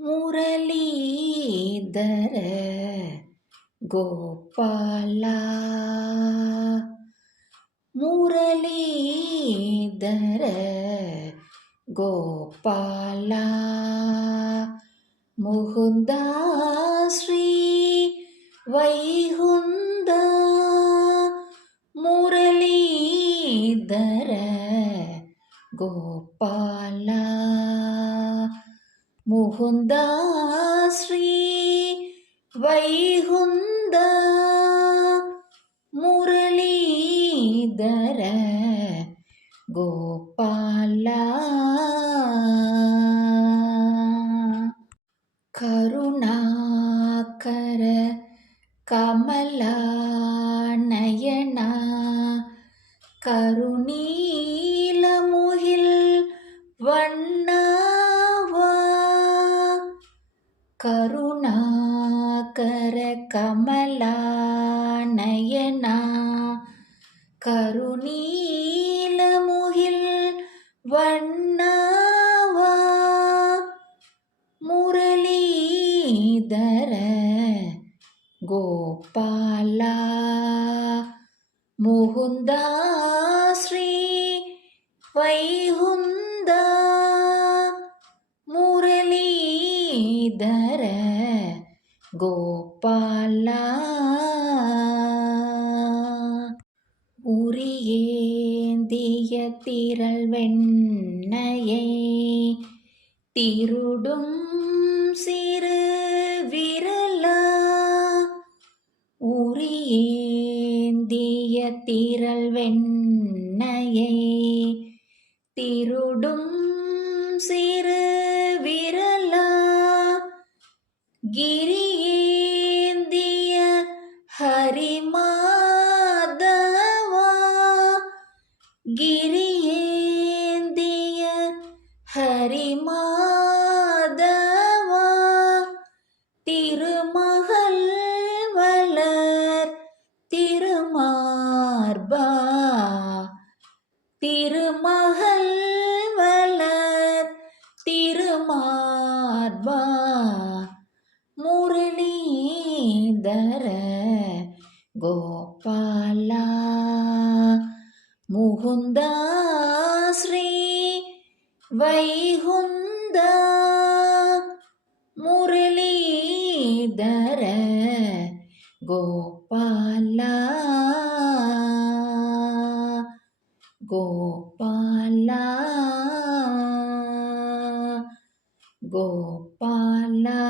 മുരളീധര ഗോപാല. മുരളീധര ഗോപാല. മുകുന്ദ ശ്രീ വൈകുന്ദ. മുരളീധര ഗോപാല. முகுந்தா ஸ்ரீ வைகுந்த முரளீதர கோபாலா கருணாகர கமலா நயனா கருணீலமுகில் வண்ணா கருணாகர கமலானயனா நயனா. கருநீல முகில் வண்ணவா. முரளீதர கோபாலா. முகுந்தா ஸ்ரீ வைகுந்தா. முரளீதர கோபாலா. உரியேந்திய திரள் வெண்ணையை திருடும் சிறு விரலா. உரியேந்திய திரள் வெண்ணையை திருடும் சிறு கிரியேந்திய ஹரிமாதவா கிரியேந்திய ஹரிமாதவா திருமகள் வளர் திருமார்பா திருமகள் கோபாலா முகுந்தா ஸ்ரீ வைகுந்த முரளிதர கோபாலா கோபாலா கோபாலா